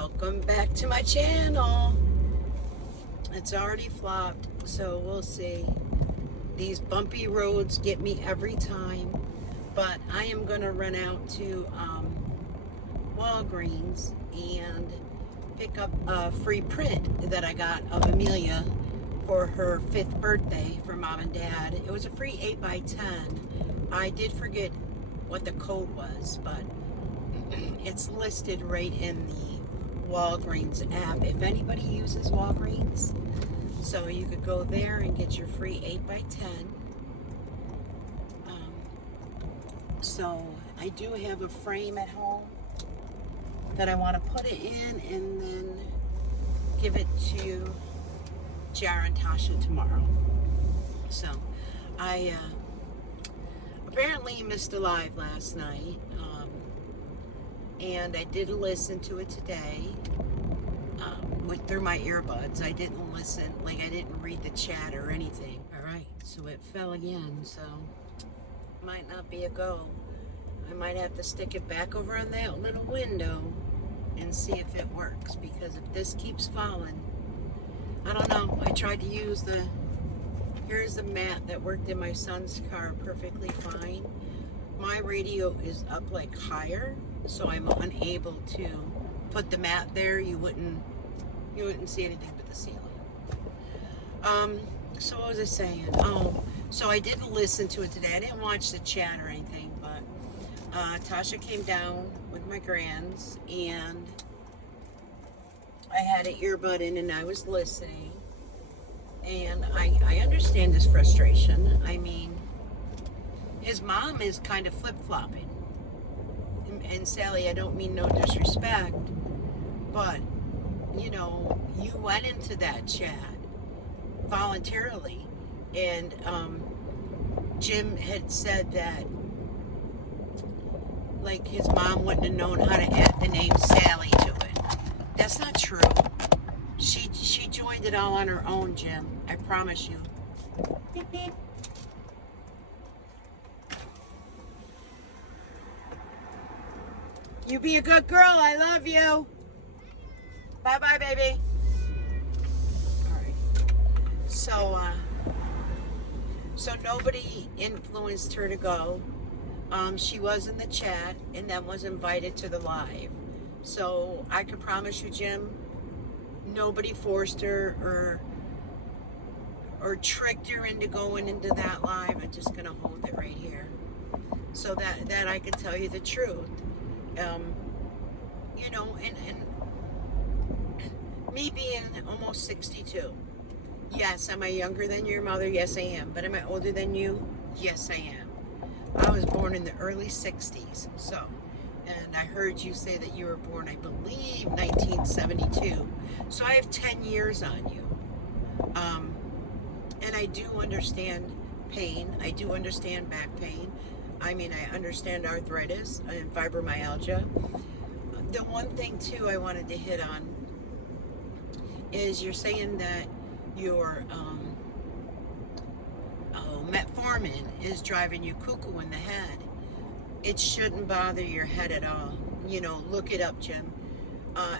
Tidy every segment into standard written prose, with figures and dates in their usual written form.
Welcome back to my channel. It's already flopped, so we'll see. These bumpy roads get me every time, but I am gonna run out to Walgreens and pick up a free print that I got of Amelia for her 5th birthday for Mom and Dad. It was a free 8x10. I did forget what the code was, but it's listed right in the Walgreens app if anybody uses Walgreens. So you could go there and get your free 8x10. So I do have a frame at home that I want to put it in and then give it to Jar and Tasha tomorrow. So I apparently missed a live last night, and I did listen to it today through my earbuds. I didn't listen, like I didn't read the chat or anything. All right, so it fell again, so might not be a go. I might have to stick it back over on that little window and see if it works, because if this keeps falling, I don't know. I tried to use here's the mat that worked in my son's car perfectly fine. My radio is up like higher, so I'm unable to put the mat there. You wouldn't see anything but the ceiling. So what was I saying? So I didn't listen to it today. I didn't watch the chat or anything, but Tasha came down with my grands, and I had an earbud in and I was listening. And I understand his frustration. I mean, his mom is kind of flip-flopping. And Sally, I don't mean no disrespect, but, you know, you went into that chat voluntarily, and Jim had said that, like, his mom wouldn't have known how to add the name Sally to it. That's not true. She joined it all on her own, Jim. I promise you. Beep, beep. You be a good girl. I love you. Bye-bye, baby. All right. So nobody influenced her to go. She was in the chat and then was invited to the live. So I can promise you, Jim, nobody forced her or tricked her into going into that live. I'm just gonna hold it right here, so that I can tell you the truth. You know, and me being almost 62, yes, am I younger than your mother? Yes, I am. But am I older than you? Yes, I am. I was born in the early 60s, so, and I heard you say that you were born, I believe, 1972. So I have 10 years on you. And I do understand pain. I do understand back pain. I mean, I understand arthritis and fibromyalgia. The one thing, too, I wanted to hit on is you're saying that your metformin is driving you cuckoo in the head. It shouldn't bother your head at all. You know, look it up, Jim.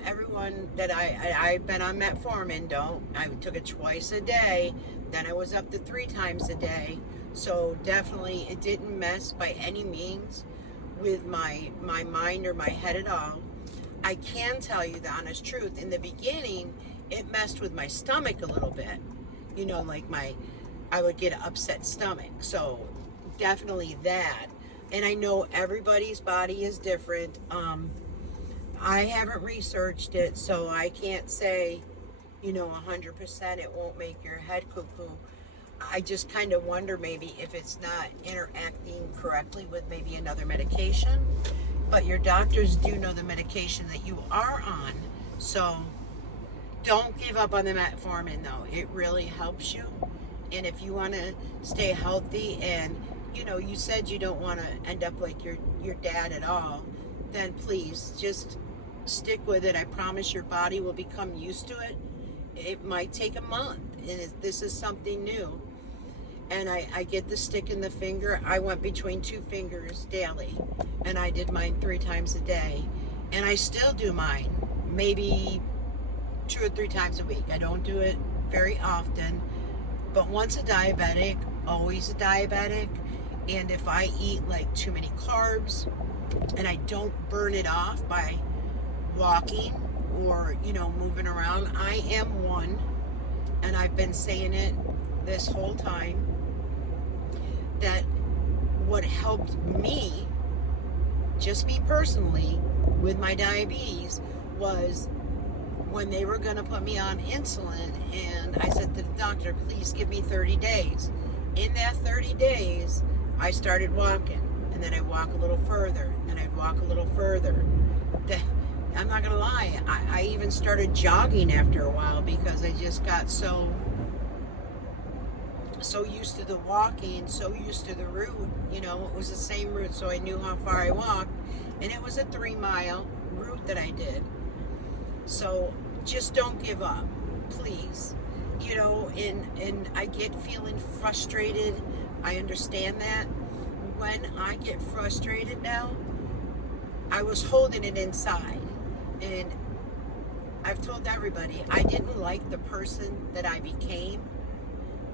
Everyone that I've been on metformin, I took it twice a day. Then I was up to 3 times a day. So definitely it didn't mess by any means with my mind or my head at all. I can tell you the honest truth. In the beginning, it messed with my stomach a little bit. You know, like I would get an upset stomach. So definitely that. And I know everybody's body is different. I haven't researched it, so I can't say, you know, 100% it won't make your head cuckoo. I just kind of wonder maybe if it's not interacting correctly with maybe another medication. But your doctors do know the medication that you are on. So don't give up on the metformin, though. It really helps you. And if you want to stay healthy, and, you know, you said you don't want to end up like your dad at all, then please just stick with it. I promise your body will become used to it. It might take a month, and this is something new. And I get the stick in the finger. I went between 2 fingers daily, and I did mine 3 times a day. And I still do mine maybe 2 or 3 times a week. I don't do it very often, but once a diabetic, always a diabetic. And if I eat like too many carbs and I don't burn it off by walking or, moving around, I am one, and I've been saying it this whole time, that what helped me, just me personally, with my diabetes was when they were going to put me on insulin, and I said to the doctor, please give me 30 days. In that 30 days, I started walking, and then I'd walk a little further, and then I'd walk a little further. I'm not going to lie, I even started jogging after a while because I just got so used to the walking, so used to the route. It was the same route, so I knew how far I walked, and it was a 3-mile route that I did. So just don't give up, please. And I get feeling frustrated. I understand that. When I get frustrated now, I was holding it inside. And I've told everybody, I didn't like the person that I became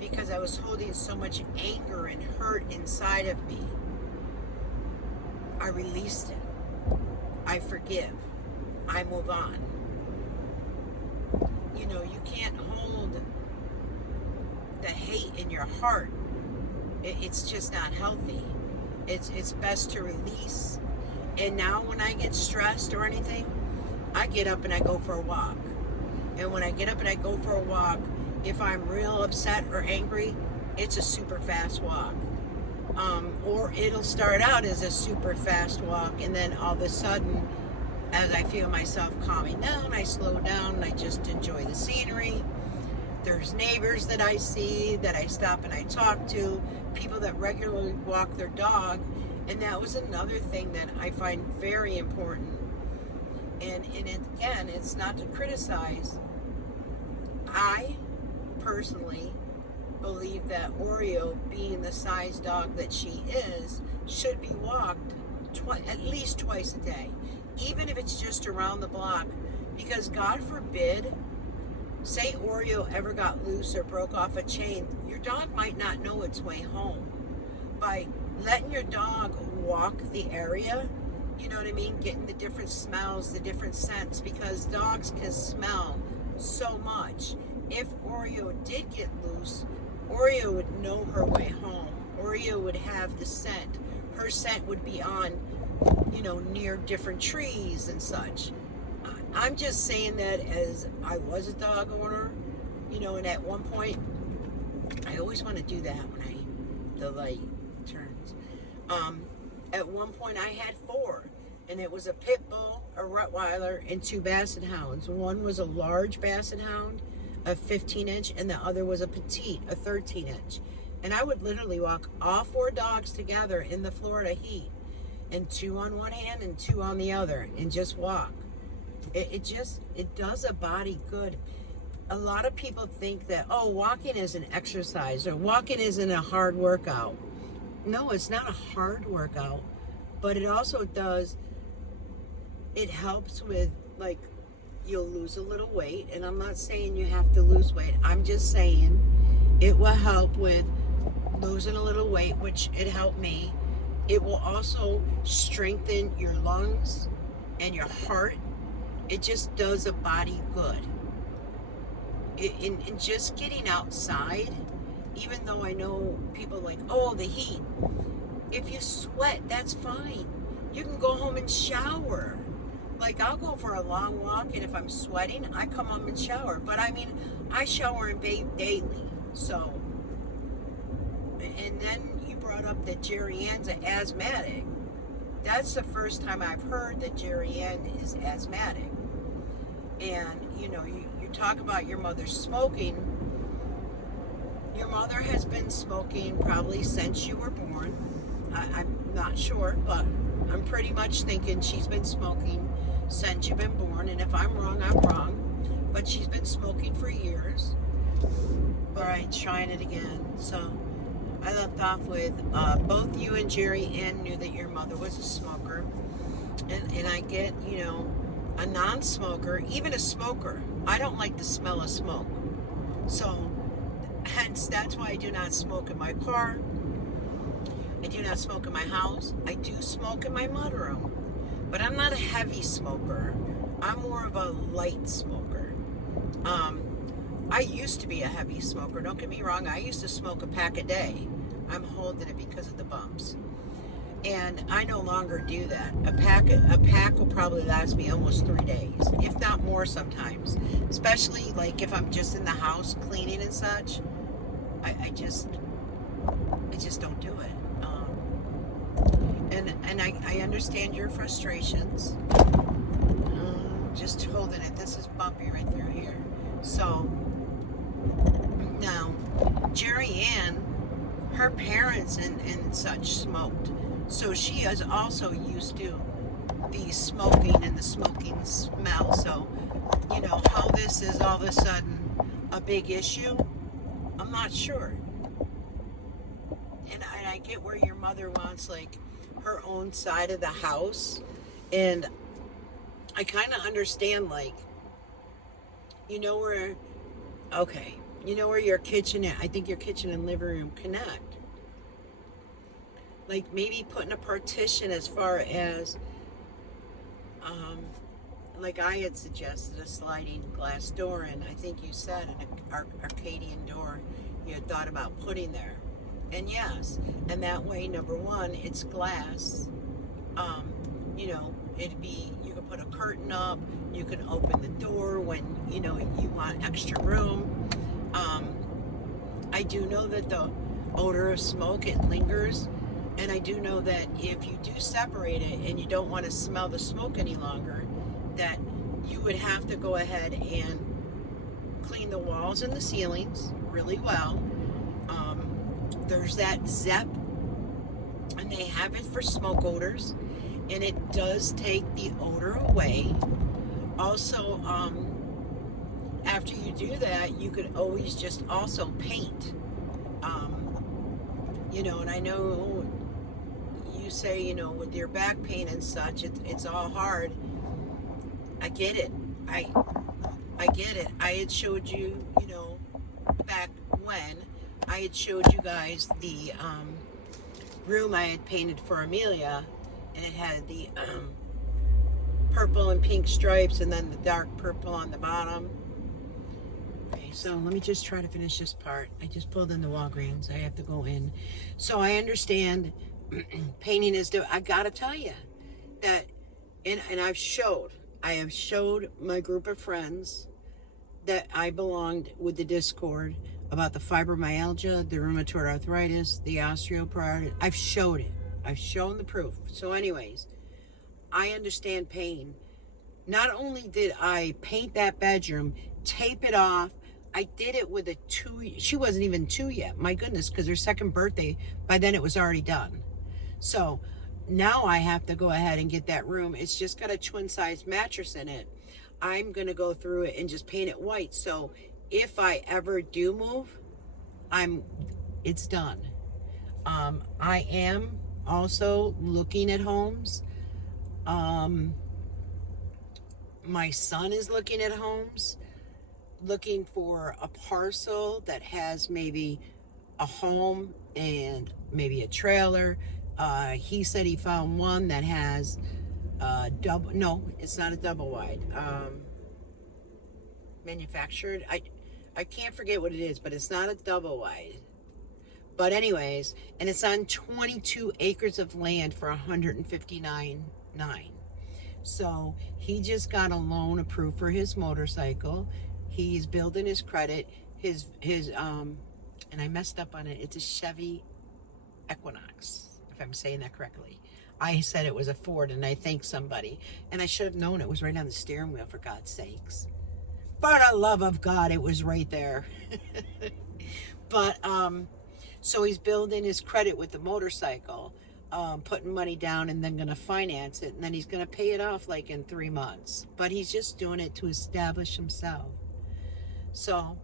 because I was holding so much anger and hurt inside of me. I released it. I forgive. I move on. You can't hold the hate in your heart. It's just not healthy. It's best to release. And now when I get stressed or anything, I get up and I go for a walk. And when I get up and I go for a walk, if I'm real upset or angry, it's a super fast walk. Or it'll start out as a super fast walk, and then all of a sudden, as I feel myself calming down, I slow down and I just enjoy the scenery. There's neighbors that I see that I stop and I talk to, people that regularly walk their dog. And that was another thing that I find very important. And again, it's not to criticize. I personally believe that Oreo, being the size dog that she is, should be walked at least twice a day, even if it's just around the block. Because God forbid, say Oreo ever got loose or broke off a chain, your dog might not know its way home. By letting your dog walk the area, you know what I mean, getting the different smells, the different scents, because dogs can smell so much. If Oreo did get loose, Oreo would know her way home. Oreo would have the scent. Her scent would be on, near different trees and such. I'm just saying that as I was a dog owner, and at one point, I always want to do that when the light turns. At one point I had 4, and it was a pit bull, a Rottweiler, and 2 Basset Hounds. One was a large Basset Hound, a 15-inch, and the other was a petite, a 13-inch. And I would literally walk all 4 dogs together in the Florida heat, and 2 on one hand and 2 on the other, and just walk. It does a body good. A lot of people think that, walking is an exercise, or walking isn't a hard workout. No, it's not a hard workout, but it also it helps with, like, you'll lose a little weight, and I'm not saying you have to lose weight. I'm just saying it will help with losing a little weight, which it helped me. It will also strengthen your lungs and your heart. It just does a body good. In just getting outside, even though I know people like, the heat. If you sweat, that's fine. You can go home and shower. Like, I'll go for a long walk, and if I'm sweating, I come home and shower. But I shower and bathe daily. So, and then you brought up that Jerry Ann's an asthmatic. That's the first time I've heard that Jerry Ann is asthmatic. And, you talk about your mother smoking. Your mother has been smoking probably since you were born. I'm not sure, but I'm pretty much thinking she's been smoking since you've been born. And if I'm wrong, I'm wrong. But she's been smoking for years. All right, trying it again. So I left off with both you and Jerry Ann knew that your mother was a smoker. And I get, a non-smoker, even a smoker, I don't like the smell of smoke. So, hence, that's why I do not smoke in my car. I do not smoke in my house. I do smoke in my mudroom. But I'm not a heavy smoker. I'm more of a light smoker. I used to be a heavy smoker. Don't get me wrong. I used to smoke a pack a day. I'm holding it because of the bumps. And I no longer do that. A pack will probably last me almost 3 days, if not more sometimes. Especially like if I'm just in the house cleaning and such. I just don't do it. And I understand your frustrations. Just holding it. This is bumpy right through here. So now, Jerry Ann, her parents and such smoked. So she is also used to the smoking and the smoking smell. So, you know, how this is all of a sudden a big issue, I'm not sure. And I get where your mother wants, like, her own side of the house. And I kind of understand, like, you know where, okay, you know where your kitchen, I think your kitchen and living room connect. Like maybe putting a partition as far as, like I had suggested, a sliding glass door, and I think you said an Arcadian door you had thought about putting there. And yes, and that way, number one, it's glass. You know, it'd be, you could put a curtain up, you could open the door when, you know, you want extra room. I do know that the odor of smoke, it lingers. And I do know that if you do separate it and you don't want to smell the smoke any longer, that you would have to go ahead and clean the walls and the ceilings really well. There's that ZEP, and they have it for smoke odors, and it does take the odor away. Also, after you do that, you could always just also paint. You know, and I know you say, you know, with your back pain and such, it's all hard. I get it. I get it. I had showed you, you know, back when I had showed you guys the room I had painted for Amelia, and it had the purple and pink stripes and then the dark purple on the bottom. Okay, so let me just try to finish this part. I just pulled in the Walgreens. I have to go in. So I understand painting is I gotta tell you that, and I have showed my group of friends that I belonged with the Discord about the fibromyalgia, the rheumatoid arthritis, the osteoporosis. I've showed it. I've shown the proof. So anyways, I understand pain. Not only did I paint that bedroom, tape it off, I did it with a 2, she wasn't even 2 yet, my goodness, because her second birthday, by then it was already done. So now I have to go ahead and get that room. It's just got a twin size mattress in it. I'm gonna go through it and just paint it white. So if I ever do move, it's done. I am also looking at homes. My son is looking at homes, looking for a parcel that has maybe a home and maybe a trailer. He said he found one that has double, no, it's not a double wide, manufactured. I can't forget what it is, but it's not a double wide. But anyways, and it's on 22 acres of land for $159,900. So he just got a loan approved for his motorcycle. He's building his credit. His and I messed up on it. It's a Chevy Equinox, if I'm saying that correctly. I said it was a Ford, and I thanked somebody. And I should have known it was right on the steering wheel, for God's sakes. For the love of God, it was right there. But, so he's building his credit with the motorcycle, putting money down and then going to finance it. And then he's going to pay it off like in 3 months. But he's just doing it to establish himself. So,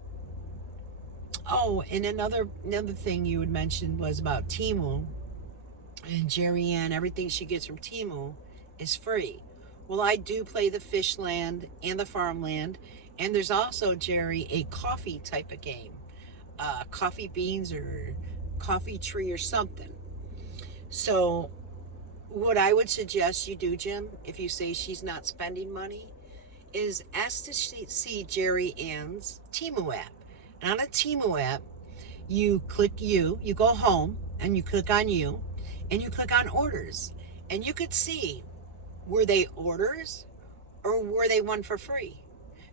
oh, and another thing you had mentioned was about Temu. And Jerry Ann, everything she gets from Temu is free. Well, I do play the fish land and the farmland. And there's also, Jerry, a coffee type of game. Coffee beans or coffee tree or something. So what I would suggest you do, Jim, if you say she's not spending money, is ask to see Jerry Ann's Temu app. And on a Temu app, you click you go home and you click on you and you click on orders. And you could see, were they orders or were they one for free?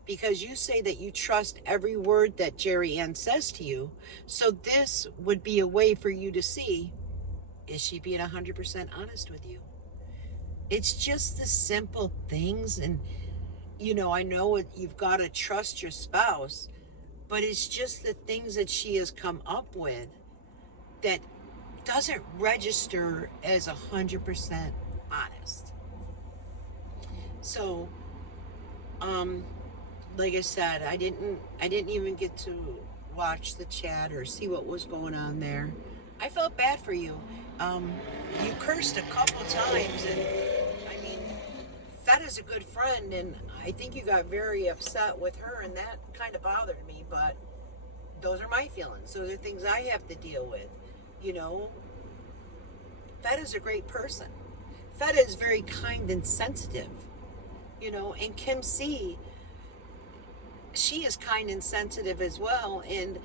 Because you say that you trust every word that Jerry Ann says to you. So this would be a way for you to see, is she being 100% honest with you? It's just the simple things. And, I know you've got to trust your spouse, but it's just the things that she has come up with that doesn't register as 100% honest. So, like I said, I didn't even get to watch the chat or see what was going on there. I felt bad for you. You cursed a couple times, and I mean, that is a good friend, and I think you got very upset with her, and that kind of bothered me. But those are my feelings. Those are things I have to deal with. Fed is a great person. Fed is very kind and sensitive. And Kim C, she is kind and sensitive as well. And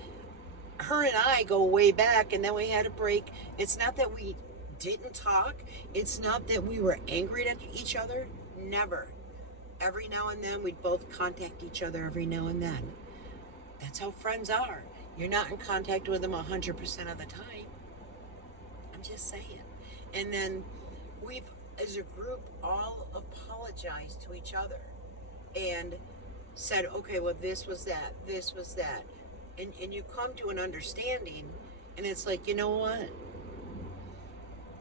her and I go way back, and then we had a break. It's not that we didn't talk. It's not that we were angry at each other. Never. Every now and then, we'd both contact each other every now and then. That's how friends are. You're not in contact with them 100% of the time. I'm just saying. And then we've, as a group, all apologized to each other and said, okay, well, this was that, this was that. And you come to an understanding, and it's like, you know what?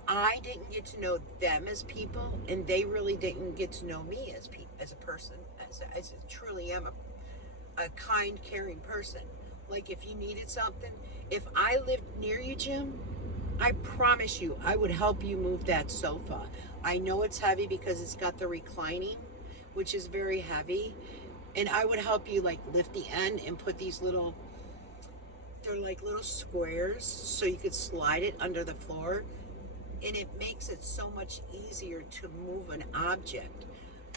I didn't get to know them as people, and they really didn't get to know me as a person, as I truly am a kind, caring person. Like, if you needed something, if I lived near you, Jim, I promise you, I would help you move that sofa. I know it's heavy because it's got the reclining, which is very heavy. And I would help you, like, lift the end and put these they're like little squares, so you could slide it under the floor. And it makes it so much easier to move an object.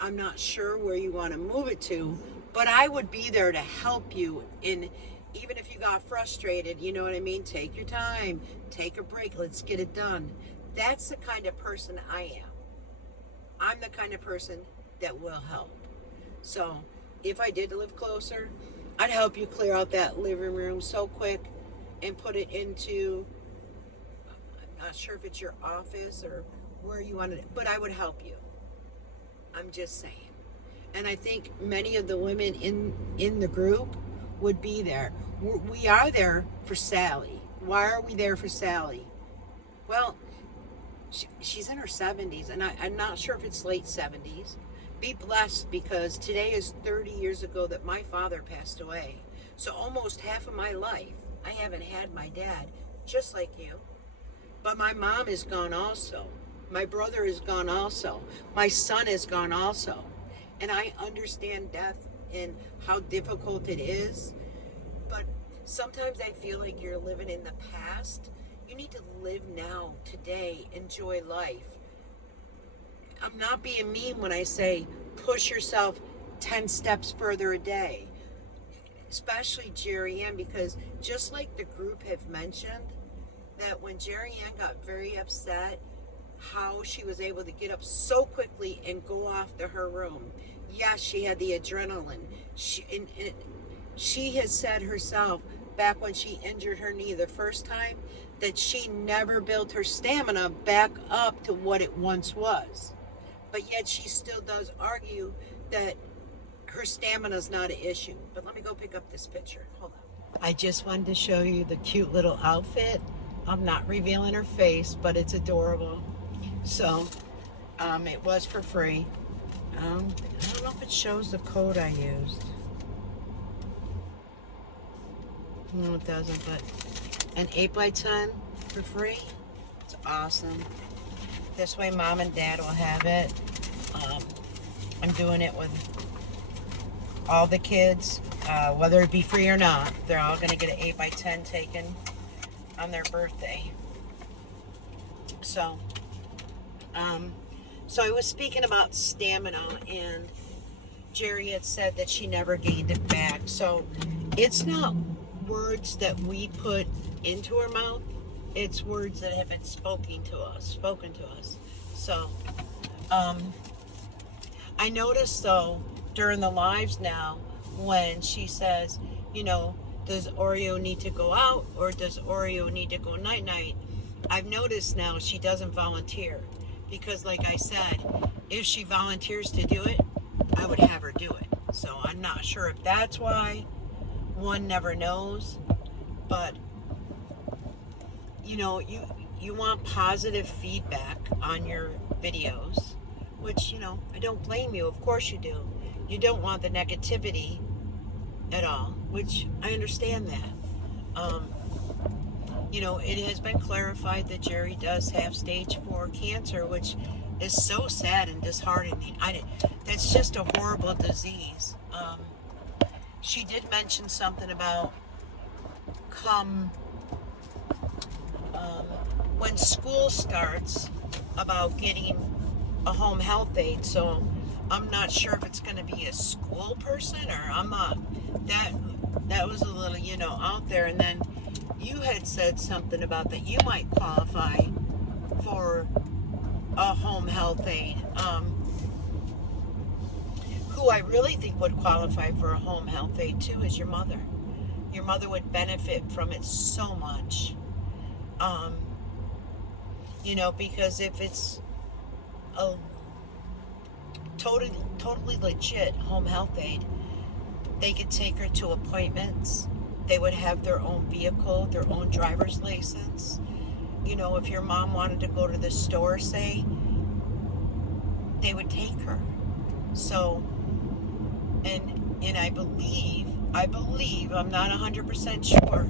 I'm not sure where you want to move it to, but I would be there to help you. In even if you got frustrated, you know what I mean? Take your time, take a break, let's get it done. That's the kind of person I am. I'm the kind of person that will help. So if I did live closer, I'd help you clear out that living room so quick and put it into, I'm not sure if it's your office or where you want it, but I would help you. I'm just saying. And I think many of the women in the group would be there. We are there for Sally. Why are we there for Sally? Well, she's in her 70s, and I'm not sure if it's late 70s. Be blessed, because today is 30 years ago that my father passed away. So almost half of my life, I haven't had my dad, just like you. But my mom is gone also. My brother is gone also. My son is gone also. And I understand death and how difficult it is. But sometimes I feel like you're living in the past. You need to live now, today, enjoy life. I'm not being mean when I say push yourself 10 steps further a day. Especially Jerry Ann, because just like the group have mentioned, that when Jerry Ann got very upset, how she was able to get up so quickly and go off to her room. Yes, she had the adrenaline. She has said herself, back when she injured her knee the first time, that she never built her stamina back up to what it once was. But yet she still does argue that her stamina is not an issue. But let me go pick up this picture. Hold on. I just wanted to show you the cute little outfit. I'm not revealing her face, but it's adorable. So, it was for free. I don't know if it shows the code I used. No, it doesn't, but an 8x10 for free. It's awesome. This way Mom and Dad will have it. I'm doing it with all the kids, whether it be free or not. They're all going to get an 8x10 taken on their birthday. So, so I was speaking about stamina, and Jerry had said that she never gained it back. So it's not words that we put into her mouth. It's words that have been spoken to us. So, I noticed though during the lives now when she says, you know, does Oreo need to go out or does Oreo need to go night night? I've noticed now she doesn't volunteer, because like I said, if she volunteers to do it, I would have her do it. So I'm not sure if that's why. One never knows. But you know, you want positive feedback on your videos, which, you know, I don't blame you. Of course you do. You don't want the negativity at all, which I understand that. You know, it has been clarified that Jerry does have stage 4 cancer, which is so sad and disheartening. That's just a horrible disease. She did mention something about when school starts, about getting a home health aide. So I'm not sure if it's going to be a school person or I'm not. That was a little, you know, out there. And then you had said something about that you might qualify for a home health aide. Who I really think would qualify for a home health aide too is your mother. Your mother would benefit from it so much. You know, because if it's a totally legit home health aide, they could take her to appointments. They would have their own vehicle, their own driver's license. You know, if your mom wanted to go to the store, say, they would take her. So, and I believe, I'm not 100% sure,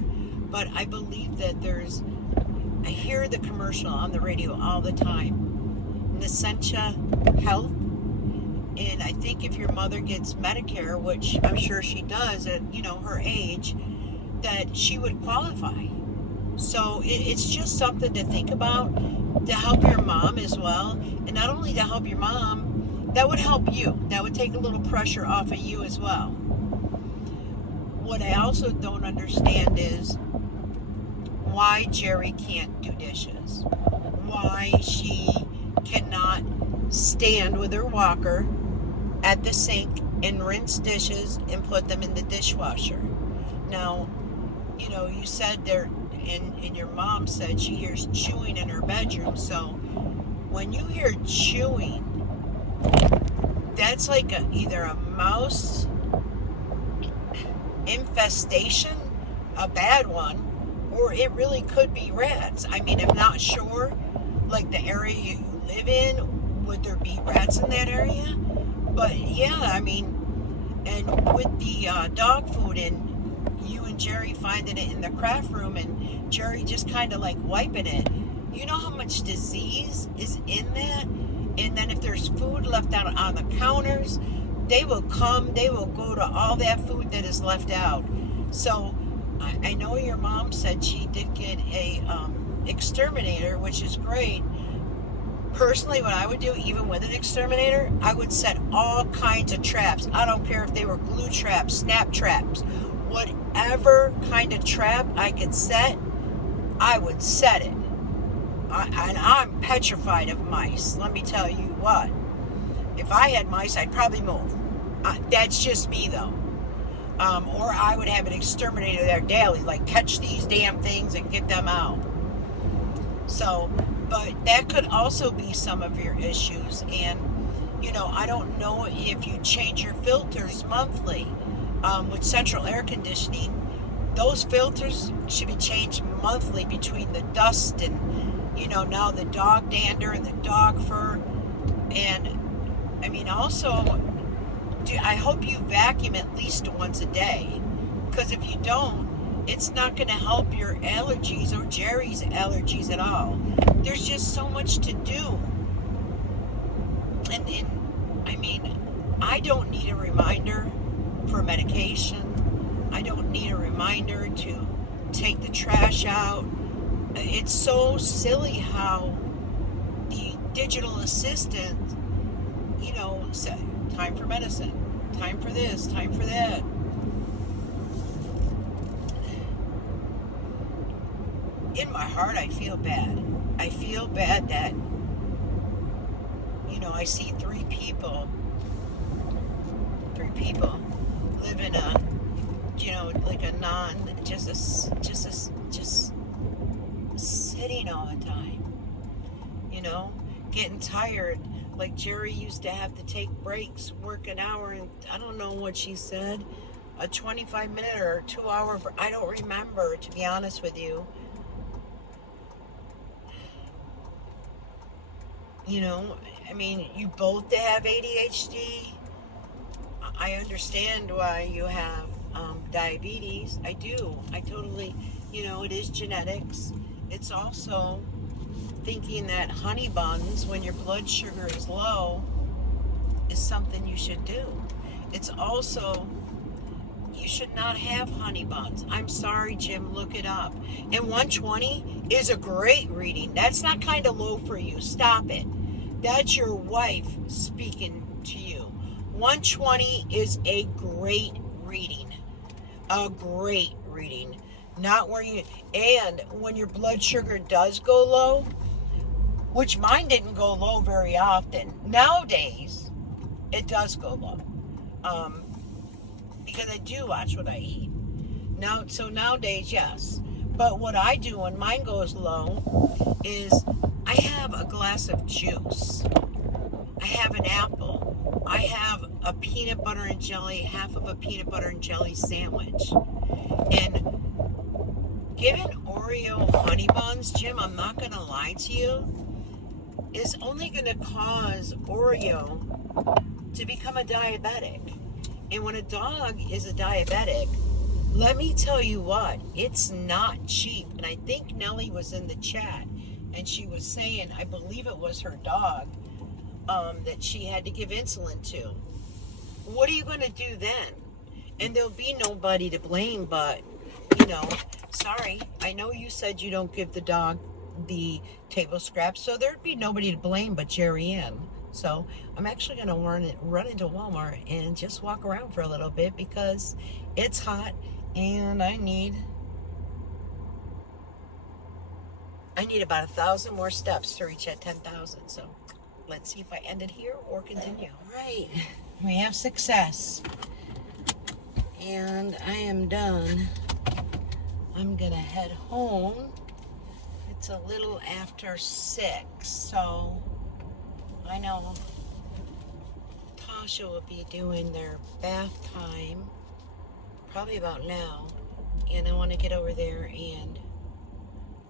but I believe that I hear the commercial on the radio all the time, Essentia Health. And I think if your mother gets Medicare, which I'm sure she does at, you know, her age, that she would qualify. So it's just something to think about, to help your mom as well. And not only to help your mom, that would help you. That would take a little pressure off of you as well. What I also don't understand is why Jerry can't do dishes. Why she cannot stand with her walker at the sink and rinse dishes and put them in the dishwasher. Now, you know, you said there, and your mom said she hears chewing in her bedroom. So when you hear chewing, that's like either a mouse infestation, a bad one, or it really could be rats. I mean, I'm not sure, like the area you live in, would there be rats in that area? But yeah, I mean, and with the dog food, and you and Jerry finding it in the craft room, and Jerry just kind of like wiping it, you know how much disease is in that? And then if there's food left out on the counters, they will go to all that food that is left out. So I know your mom said she did get a exterminator, which is great. Personally, what I would do, even with an exterminator, I would set all kinds of traps. I don't care if they were glue traps, snap traps, whatever kind of trap I could set, I would set it. And I'm petrified of mice. Let me tell you what. If I had mice, I'd probably move. That's just me, though. Or I would have an exterminator there daily, like catch these damn things and get them out. So, but that could also be some of your issues. And, you know, I don't know if you change your filters monthly. With central air conditioning, those filters should be changed monthly between the dust and, you know, now the dog dander and the dog fur. And, I mean, also, I hope you vacuum at least once a day. Because if you don't, it's not going to help your allergies or Jerry's allergies at all. There's just so much to do. And I mean, I don't need a reminder for medication. I don't need a reminder to take the trash out. It's so silly how the digital assistant, say, time for medicine, time for this, time for that. In my heart, I feel bad. I feel bad that, I see three people live in a, like a just sitting all the time, getting tired. Like Jerry used to have to take breaks, work an hour, and I don't know what she said, a 25-minute or 2-hour, I don't remember, to be honest with you. I mean, you both have ADHD. I understand why you have diabetes. I do. I totally, it is genetics. It's also thinking that honey buns, when your blood sugar is low, is something you should do. It's also, you should not have honey buns. I'm sorry, Jim, look it up. And 120 is a great reading. That's not kind of low for you. Stop it. That's your wife speaking to you. 120 is a great reading. A great reading. Not where you, and when your blood sugar does go low, which mine didn't go low very often. Nowadays, it does go low. Because I do watch what I eat. So nowadays, yes. But what I do when mine goes low is I have a glass of juice. I have an apple. I have a peanut butter and jelly, half of a peanut butter and jelly sandwich. And giving Oreo honey buns, Jim, I'm not going to lie to you, is only going to cause Oreo to become a diabetic. And when a dog is a diabetic, let me tell you what, it's not cheap. And I think Nellie was in the chat, and she was saying, I believe it was her dog, that she had to give insulin to. What are you going to do then? And there'll be nobody to blame, but, sorry. I know you said you don't give the dog the table scraps, so there'd be nobody to blame but Jerry Ann. So I'm actually going to run into Walmart and just walk around for a little bit because it's hot and I need about 1,000 more steps to reach at 10,000. So let's see if I end it here or continue. All right, we have success. And I am done. I'm going to head home. It's a little after 6, so I know Tasha will be doing their bath time probably about now, and I want to get over there and,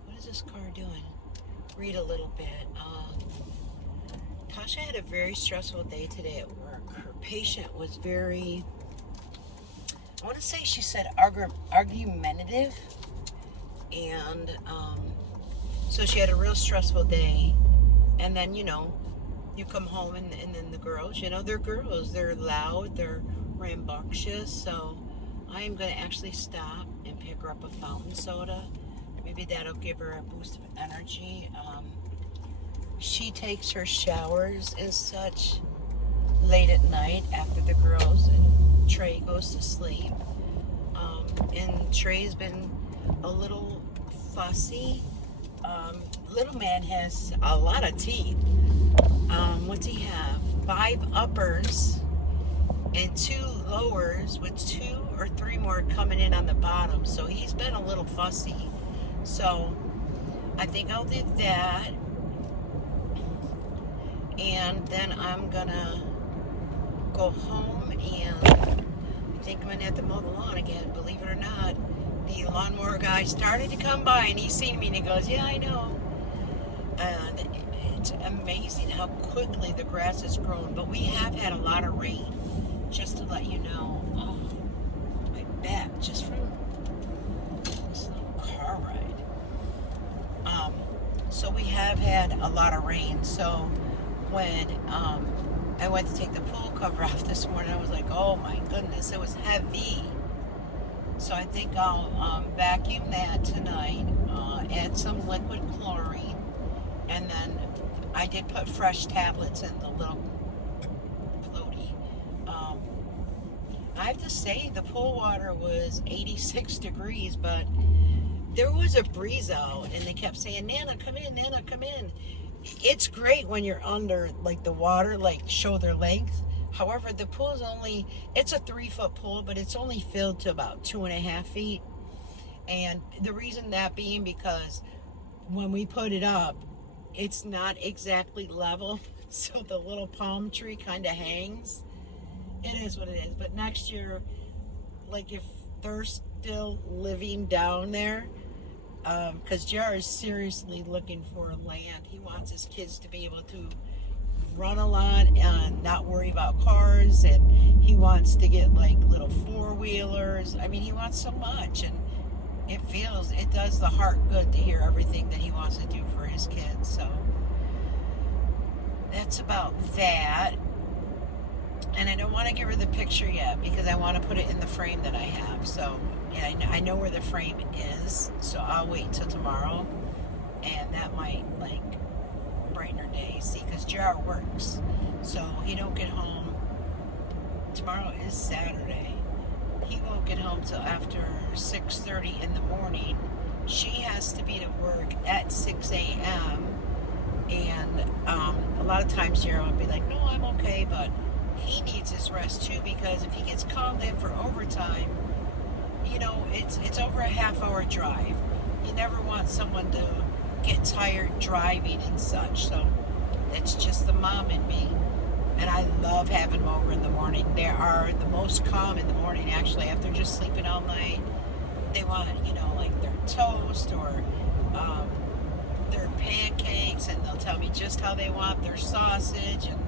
what is this car doing? Read a little bit. Tasha had a very stressful day today at work. Her patient was very, I want to say she said argumentative, and so she had a real stressful day. And then, you come home and then the girls, they're girls. They're loud, they're rambunctious. So I am going to actually stop and pick her up a fountain soda. Maybe that'll give her a boost of energy. She takes her showers and such late at night after the girls and Trey goes to sleep. And Trey's been a little fussy. Little man has a lot of teeth. What's he have? 5 uppers and 2 lowers with 2 or 3 more coming in on the bottom. So he's been a little fussy. So I think I'll do that. And then I'm gonna go home, and I think I'm gonna have to mow the lawn again, believe it or not. The lawnmower guy started to come by and he seen me and he goes, yeah, I know. And it's amazing how quickly the grass has grown, but we have had a lot of rain, just to let you know. My back, just from this little car ride. So we have had a lot of rain, so when I went to take the pool cover off this morning. I was like, oh my goodness, it was heavy. So I think I'll vacuum that tonight, add some liquid chlorine, and then I did put fresh tablets in the little floaty. I have to say, the pool water was 86 degrees, but there was a breeze out, and they kept saying, Nana, come in, Nana, come in. It's great when you're under, like, the water, like, shoulder length. However, the pool is only, it's a 3-foot pool, but it's only filled to about 2.5 feet. And the reason that being because when we put it up, it's not exactly level. So the little palm tree kind of hangs. It is what it is. But next year, like if they're still living down there, because JR is seriously looking for land. He wants his kids to be able to run a lot and not worry about cars, and he wants to get like little 4-wheelers. I mean, he wants so much, and it does the heart good to hear everything that he wants to do for his kids. So that's about that. And I don't want to give her the picture yet because I want to put it in the frame that I have. So, and I know where the frame is, so I'll wait till tomorrow, and that might like brighten her day. See, because JR works, so he don't get home. Tomorrow is Saturday. He won't get home till after 6:30 in the morning. She has to be to work at 6 a.m. And a lot of times JR will be like, no, I'm okay, but he needs his rest too, because if he gets called in for overtime, you know, it's over a half-hour drive. You never want someone to get tired driving and such. So it's just the mom and me, and I love having them over in the morning. They are the most calm in the morning, actually, after just sleeping all night. They want, you know, like their toast or their pancakes, and they'll tell me just how they want their sausage, and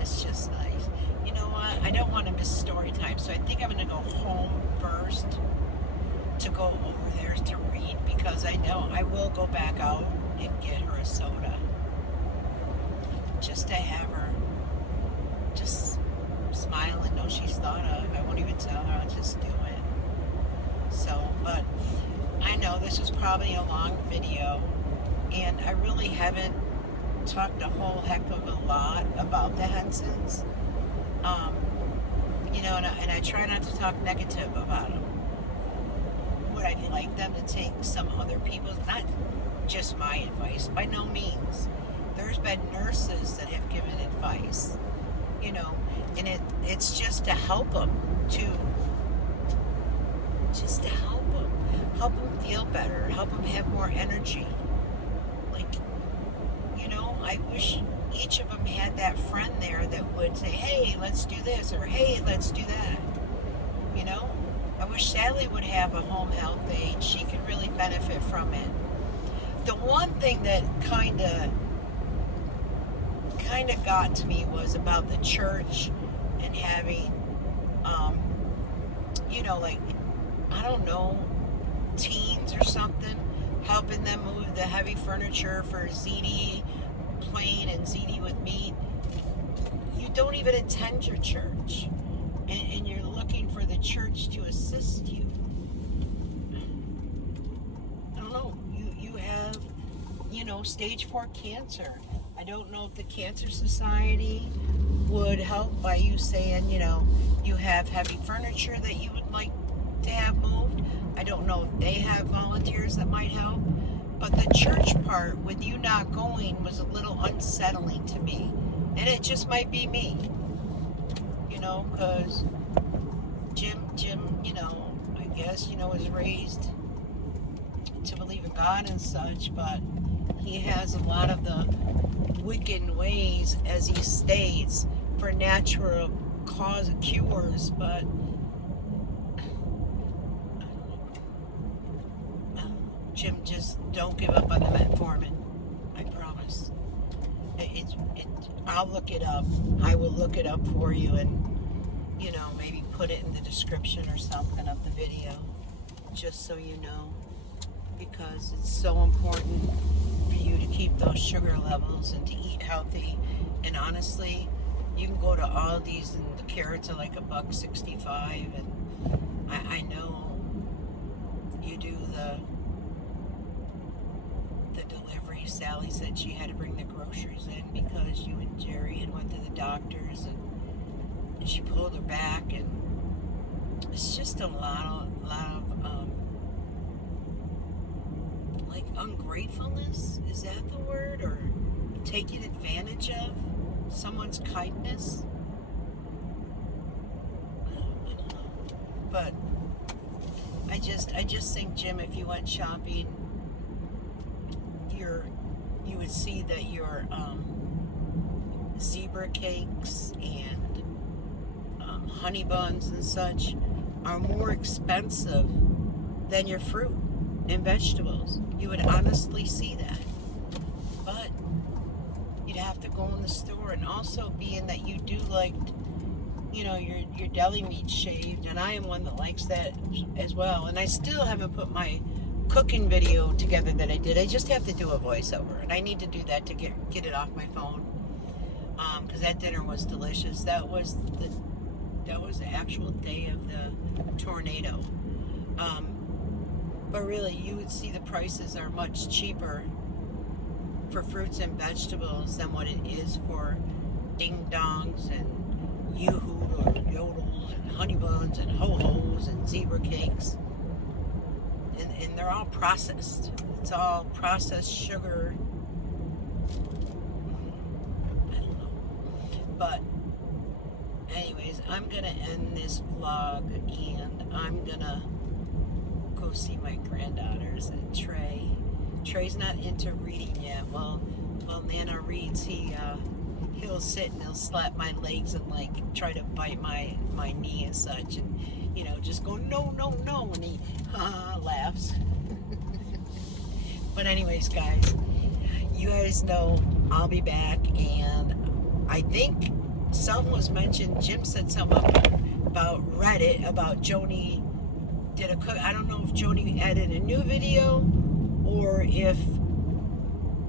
it's just nice. You know what? I don't want to miss story time, so I think I'm going to go home first to go over there to read, because I know I will go back out and get her a soda just to have her just smile and know she's thought of. I won't even tell her. I'll just do it. So, but I know this was probably a long video, and I really haven't talked a whole heck of a lot about the Hensons. You know, and I try not to talk negative about them. Would I like them to take some other people's, not just my advice, by no means. There's been nurses that have given advice, you know, and it's just to help them, just to help them feel better, help them have more energy. Like, you know, I wish each of them had that friend there that would say, hey, let's do this, or hey, let's do that. You know, I wish Sally would have a home health aide. She could really benefit from it. The one thing that kind of got to me was about the church and having, you know, like, I don't know, teens or something, helping them move the heavy furniture for Dy-Dee plain and Dy-Dee with meat. You don't even attend your church, and you're looking for the church to assist you. I don't know. You have, you know, stage 4 cancer. I don't know if the Cancer Society would help by you saying, you know, you have heavy furniture that you would like to have moved. I don't know if they have volunteers that might help. But the church part, with you not going, was a little unsettling to me. And it just might be me. You know, because Jim, you know, I guess, you know, was raised to believe in God and such, but he has a lot of the wicked ways, as he states, for natural cause of cures, but Jim, just don't give up on the metformin. I promise. I'll look it up. I will look it up for you, and, you know, maybe put it in the description or something of the video, just so you know, because it's so important for you to keep those sugar levels and to eat healthy. And honestly, You can go to Aldi's and the carrots are like $1.65, and I know you do the delivery. Sally said she had to bring the groceries in because you and Jerry had went to the doctors, and she pulled her back, and it's just a lot of like ungratefulness. Is that the word? Or taking advantage of someone's kindness? I don't know. But I just think, Jim, if you went shopping, you would see that your zebra cakes and honey buns and such are more expensive than your fruit and vegetables. You would honestly see that. But you'd have to go in the store, and also being that you do like, your deli meat shaved, and I am one that likes that as well. And I still haven't put my cooking video together that I did. I just have to do a voiceover, and I need to do that to get it off my phone, because that dinner was delicious. That was the actual day of the tornado. But really, you would see the prices are much cheaper for fruits and vegetables than what it is for ding-dongs and yoo-hoo or yodels and honey buns and ho-hos and zebra cakes. And they're all processed. It's all processed sugar. I don't know. But anyways, I'm going to end this vlog, and I'm going to go see my granddaughters and Trey. Trey's not into reading yet. Well, Nana reads. He'll sit and he'll slap my legs and like try to bite my knee and such, and just go no, and he laughs. But anyways, guys, you guys know I'll be back, and I think something was mentioned. Jim said something about Reddit, about Joni did a cook. I don't know if Joni added a new video or if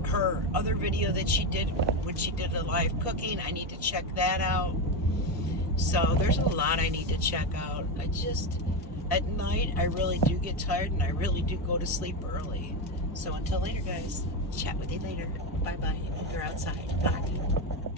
her other video that she did when she did the live cooking. I need to check that out. So there's a lot I need to check out. At night, I really do get tired, and I really do go to sleep early. So until later, guys. Chat with you later. Bye-bye. You're outside. Bye.